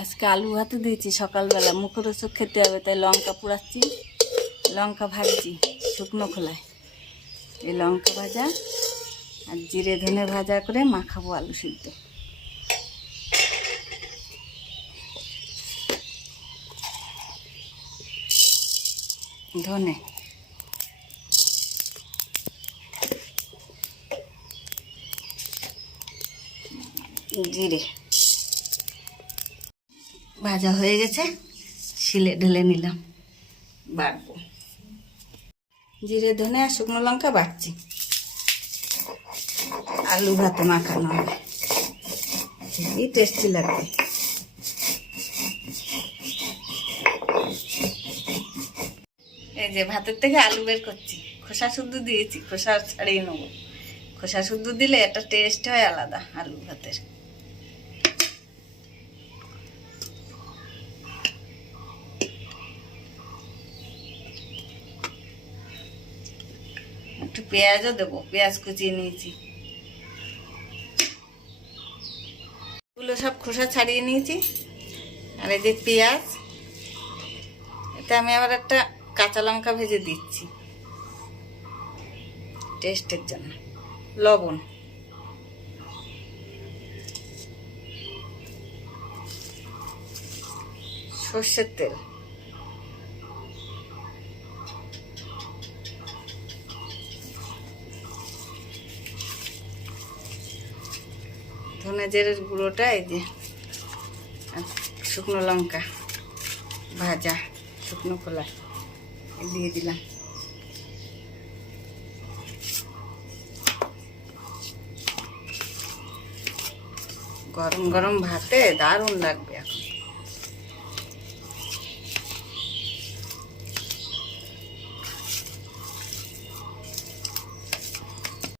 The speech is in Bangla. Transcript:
আজকে আলু ভাতে দিয়েছি সকালবেলা, মুখরোচক খেতে হবে, তাই লঙ্কা পোড়াচ্ছি, লঙ্কা ভাজছি শুকনো খোলায়। এই লঙ্কা ভাজা আর জিরে ধনে ভাজা করে মাখাবো আলু সিদ্ধ। ধনে। জিরে। ভাজা হয়ে গেছে, শিলে ঢেলে নিলাম। বাটবো। জিরে, ধনে আর শুকনো লঙ্কা বাটছি। আলু ভাতে মাখানো হবে। টেস্টি লাগবে। এই যে ভাতের থেকে আলু বের করছি। খোসা শুদ্ধ দিয়েছি, খোসা ছাড়িয়ে নেব। খোসা শুদ্ধ দিলে একটা টেস্ট হয় আলাদা, আলু ভাতের একটু পেঁয়াজও দেবো, পেঁয়াজ কুচিয়ে নিয়েছি। এগুলো সব খোসা ছাড়িয়ে নিয়েছি। আর এই যে পেঁয়াজ, এতে আমি আবার একটা কাঁচা লঙ্কা ভেজে দিচ্ছি। টেস্টের জন্য। লবণ। সর্ষের তেল। ধনে জিরের গুঁড়োটা, এই যে শুকনো লঙ্কা ভাজা, শুকনো কলা দিয়ে দিলাম। গরম গরম ভাতে দারুণ লাগবে এখন।